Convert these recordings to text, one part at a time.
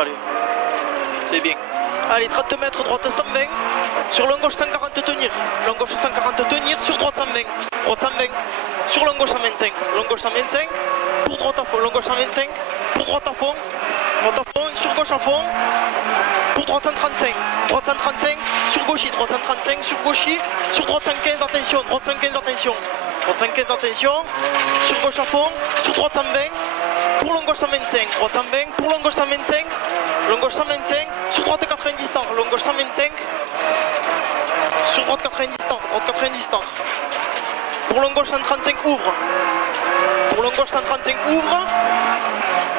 Allez, c'est bien. Allez, 30 mètres, droite 120. Sur long gauche 140 tenir. Long gauche 140 tenir. Sur droite 120. Droite 120. Sur long gauche 125. Long gauche 125. Pour droite à fond. Long gauche 125. Pour droite à fond. Droite à fond. Sur gauche à fond. Pour droite 135. Droite 135. Sur gauche. Droite 135. Sur gauche. Sur droite 115. Attention. Droite 115. Attention. Droite 115. Attention. Sur gauche à fond. Sur droite 120. Pour long gauche 125. Droite 120. Pour long gauche 125. Long gauche 125, sur droite 90 temps, long gauche 125, sur droite 90 temps, droite 90 temps. Pour long gauche 135, ouvre. Pour long gauche 135, ouvre.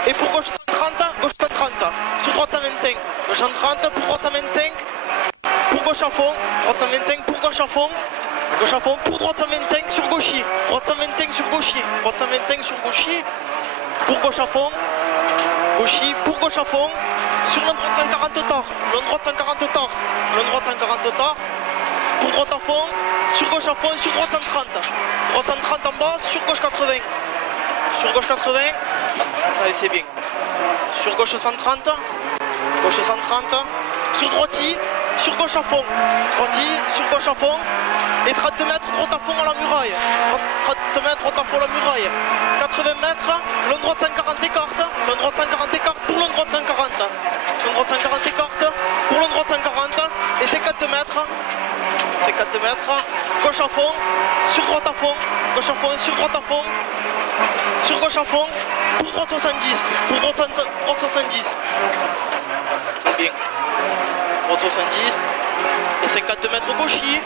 Et pour gauche 130, gauche 130. Sur droite 125, gauche 130, pour droite 125. Pour gauche à fond, droite 125, pour gauche à fond. Gauche à fond, pour droite 125, sur gauche. Droite 125 sur gauche. Droite 125 sur gauche. Pour gauche à fond. Gauchy, pour gauche à fond, sur l'on droite 140 tard, l'on droite 140 tard, l'on droite 140 tard, pour droite à fond, sur gauche à fond, sur droite 130, droite 130 en bas, sur gauche 80, sur gauche 80, allez c'est bien, sur gauche 130, gauche 130, sur droiti, sur gauche à fond, droiti, sur gauche à fond, et 30 mètres, droite à fond à la muraille, 30 mètres, droite à fond à la muraille, 80 mètres, long droite 140 écarte, long droite 140 écarte, pour long droite 140, long droite 140 écarte, pour long droite 140, et 50 mètres, 50 mètres, gauche à fond, sur droite à fond, gauche à fond, sur droite à fond, sur gauche à fond, pour droite 70, pour droite 70, c'est bien, droite 70, et 50 mètres gauchy,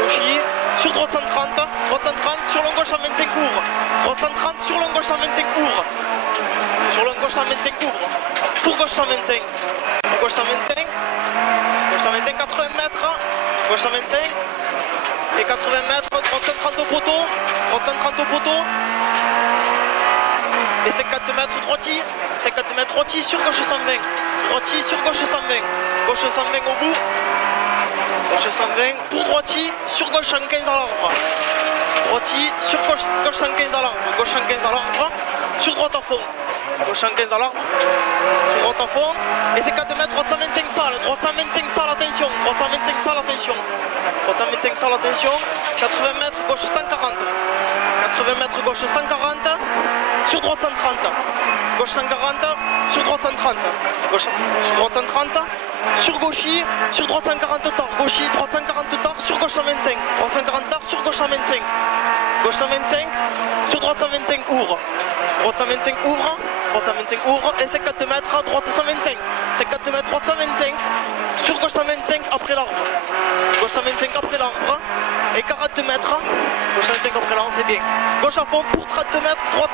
gauchy, sur droite 130, droite 130, sur long gauche 125 ouvre, droite 130, sur long gauche 125 ouvre, sur long gauche 125 ouvre, pour gauche 125, pour gauche 125, gauche 125, 80 mètres, gauche 125, et 80 mètres, droite 130 au poteau, droite 130 au poteau, et 50 mètres droiti, 50 mètres droiti, sur gauche 120, droiti, sur gauche 120, gauche 120 au bout, gauche 120, pour droiti, sur gauche 115 à l'arbre, droiti, sur gauche 115 à l'arbre, gauche 115 à l'arbre, sur droite à fond, gauche 115 à l'arbre, sur droite à fond, et 50 mètres, droite 125 salles, droite 125 salles, attention, droite 125 salles, attention, droite 125 salles, attention, 80 mètres, gauche 140, 80 mètres, gauche 140, sur droite 130, gauche 140, sur droite 130, gauche, sur droite 130, sur gauchy, sur droite 140 tard, gauchy, droite 140 tard, sur gauche 125, droite 140 tard, sur gauche 125, gauche 125, sur droite 125 ouvre, droite 125 ouvre, droite 125 ouvre, et 50 mètres, droite 125, 50 mètres, droite 125, sur gauche 125 après l'arbre, gauche 125 après l'arbre, et 40 mètres, gauche 125 après l'arbre, c'est bien, gauche à fond pour 30 mètres, droite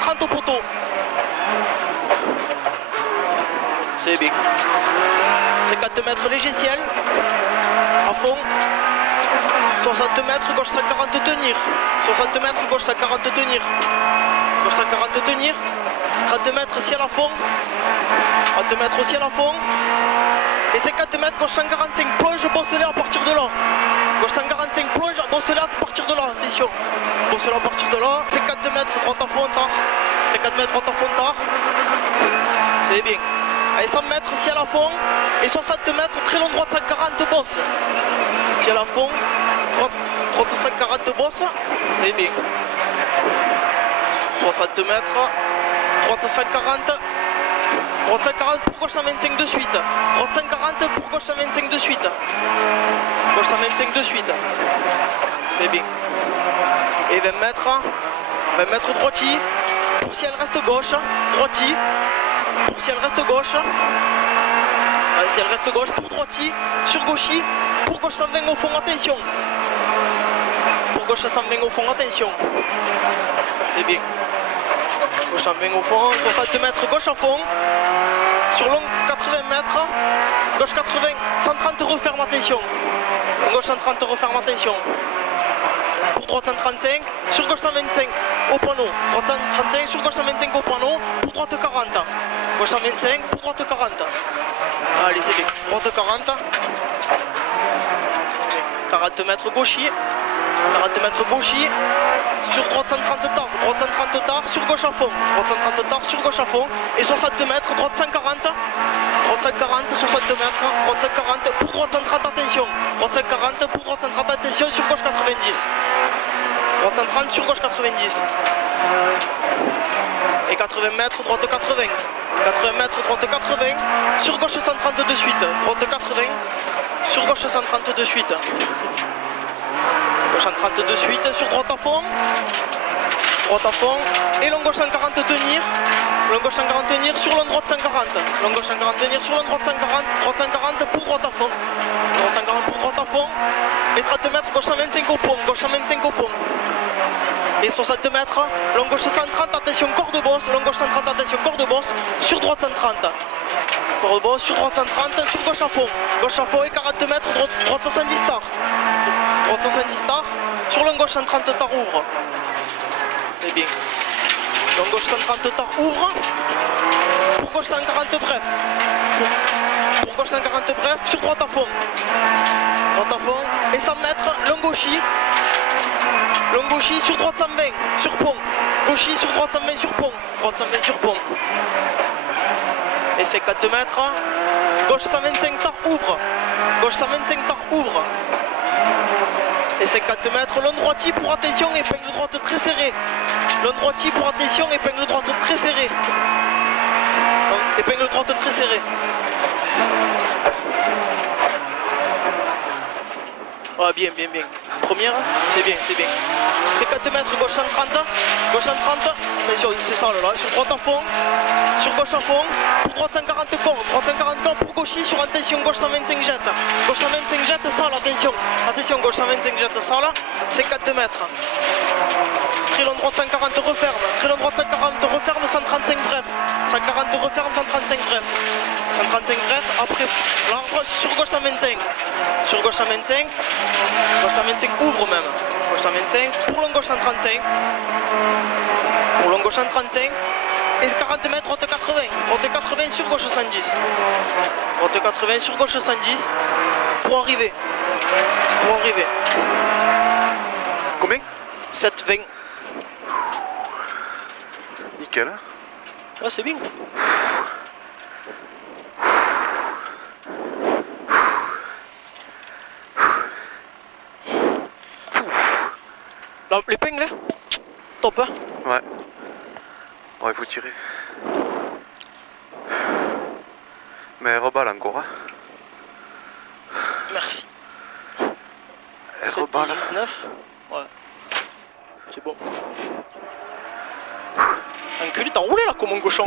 30 au poteau, c'est bien, 50 mètres léger ciel, à fond, 60 mètres, gauche 140 tenir, 60 mètres, gauche 140 tenir, gauche 140 tenir, 30 mètres ciel à fond, 30 mètres au ciel à fond, et 50 mètres, gauche 145, plonge, bosselet à partir de là, gauche 145, plonge, bosselet à partir de là, attention, bosselet à partir de là, 50 mètres, droite à fond, tard, 50 mètres, droite à fond, tard, c'est bien. Allez, 100 mètres, ciel à fond, et 60 mètres, très long droite 140 bosse. Ciel à fond, droite 140 bosse, c'est bien. 60 mètres, droite 140, droite 140 pour gauche 125 de suite. Droite 140 pour gauche 125 de suite. Gauche 125 de suite. C'est bien. Et 20 mètres droiti, pour ciel reste gauche, droiti. Pour ciel reste gauche, ciel reste gauche, pour droiti, sur gauchy, pour gauche 120 au fond, attention. Pour gauche 120 au fond, attention. C'est bien. Gauche 120 au fond, 60 mètres, gauche à fond. Sur long 80 mètres, gauche 80, 130 referme, attention. Gauche 130 referme, attention. Pour droite 135, sur gauche 125 au panneau, droite 135, sur gauche 125 au panneau, pour droite 40, gauche 125, pour droite 40, allez c'est bien, droite 40, 40 mètres gauchy, 40 mètres gauchis. Sur droite 130 tard, droite 130 tard, sur gauche à fond. Droite 130 tard, sur gauche à fond. Et 60 mètres, droite 140. Droite 140, 60 mètres, droite 140, pour droite 130, attention. Droite 140, pour droite 130, attention, sur gauche 90. Droite 130, sur gauche 90. Et 80 mètres, droite 80. 80 mètres, droite 80. Sur gauche 130 de suite. Droite 80. Sur gauche 130 de suite. Gauche 130 de suite. Sur droite à fond. Droite à fond. Et long gauche 140 tenir. Long gauche 140 tenir. Sur long droite 140. Long gauche 140 tenir. Sur long droite 140. Droite 140 pour droite à fond. Droite 140 pour droite à fond. Et 30 mètres, gauche 125 au pont. Gauche 125 au pont. Et 60 mètres, long gauche 130, attention, corps de bosse, long gauche 130, attention, corps de bosse, sur droite 130. Corps de bosse, sur droite 130, sur gauche à fond. Gauche à fond et 40 mètres, droite 70 tard. Droite 70 tard, sur long gauche 130 tard, ouvre. C'est bien. Long gauche 130 tard, ouvre. Pour gauche 140 bref. Pour gauche 140 bref, sur droite à fond. Droite à fond, et 100 mètres, long gauchis. Long gauchis sur droite 120, sur pont. Gauchis sur droite 120 sur pont. Droite 120 sur pont. Et 50 mètres. Gauche 125 tard, ouvre. Gauche 125 tard, ouvre. Et 50 mètres. Long droitier pour attention, épingle droite très serrée. Long droitier pour attention, épingle droite très serrée. Épingle droite très serrée. Ah, bien, bien, bien. Première, c'est bien, c'est bien. 50 mètres, gauche 130. Gauche 130. Attention, c'est ça là, sur droite à fond. Sur gauche à fond. Pour droite 140 corps. Droite 140 corps pour gauchis sur attention, gauche 125 jette. Gauche 125 jette, ça là, attention. Attention, gauche 125 jette, ça là. 50 mètres. Très long droite 140 referme. Très long droite 140 referme, 135 bref. 140 referme, 135 bref. 135 bref, après l'arbre sur gauche 125. Sur gauche 125. Gauche 125 ouvre même. Gauche 125. Pour long gauche 135. Pour long gauche 135. Et 40 mètres, droite 80. Droite 80 sur gauche 110. Droite 80 sur gauche 110. Pour arriver. Pour arriver. Combien? 7,20. Nickel. Ah, c'est bien. L'épingle là, top hein. Ouais. Ouais, il faut tirer. Mais reballe encore hein. Merci. Et reballe. 9. Ouais. C'est bon. Enculé, t'as roulé là comme un cochon.